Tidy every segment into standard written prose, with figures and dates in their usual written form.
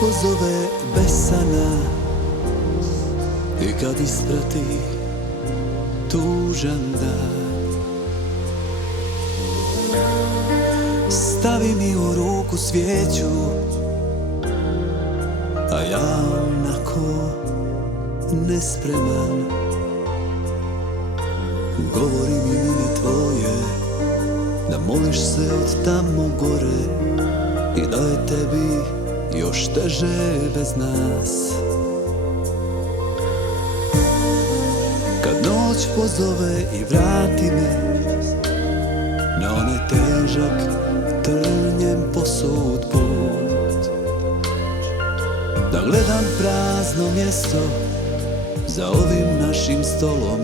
pozove bez sana i kad isprati tužan dan, stavi mi u ruku svijeću, a ja onako nespreman. Govori mi tvoje da moliš se od tamo gore i da je tebi još teže bez nas. Kad noć pozove i vrati me na onaj težak trnjem posut put, da gledam prazno mjesto za ovim našim stolom,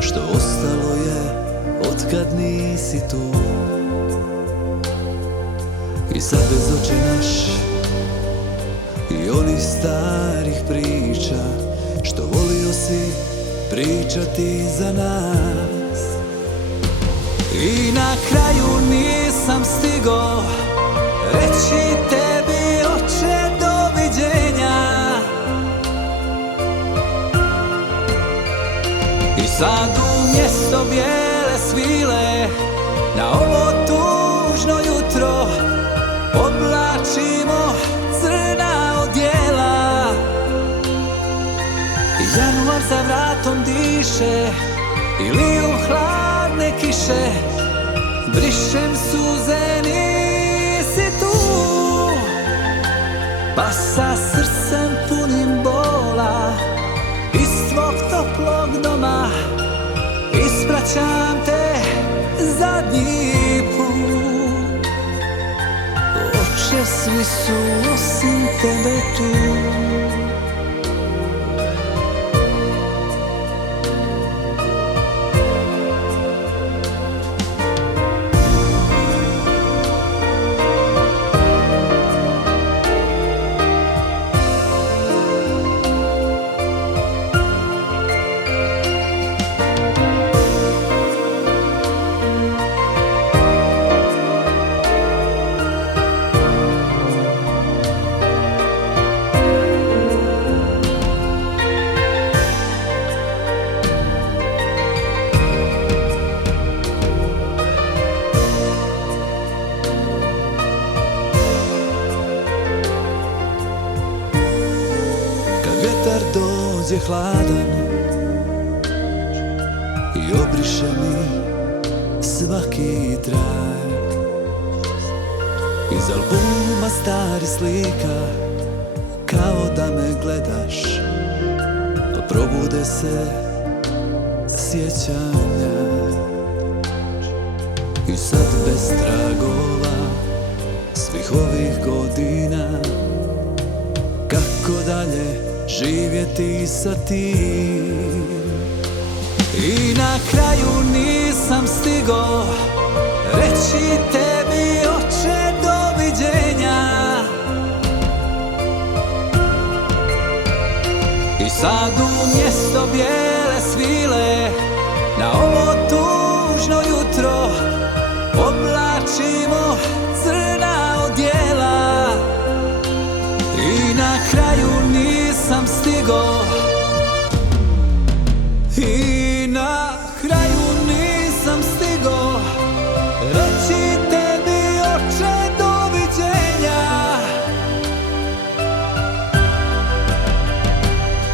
što ostalo je otkad nisi tu. I sad bez oči naš i onih starih priča što volio si pričati za nas. I na kraju nisam stigo reći tebi, oče, doviđenja. I sad umjesto bijele svile na ovo tužno jutro oblačimo crna odjela. Januar za vratom diše i liju hladne kiše, brišem suze, nisi tu. Pa sa srcem punim bola iz tvog toplog doma ispraćam te zadnji put. Oče, svi su osim tebe tu. Vjetar dođe hladan i obriše mi svaki trag. Iz albuma starih slika kao da me gledaš, probude se sjećanja. I sad bez tragova svih ovih godina, kako dalje živjeti sa tim. I na kraju nisam stigo reći tebi, oče, doviđenja. I sad umjesto bijele svile na ovo tužno jutro oblačimo crna odjela. I na kraju nisam stigo, i na kraju nisam stigo reći tebi, oče, doviđenja.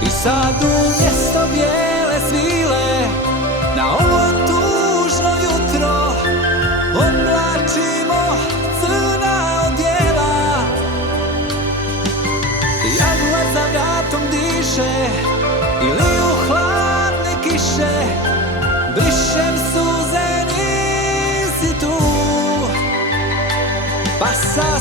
I sad umjesto bijele svile na ovo tužno jutro oblačimo crna odjela. Januar za vratom diše i liju hladne kiše, brišem suze, nisi tu. Pa sa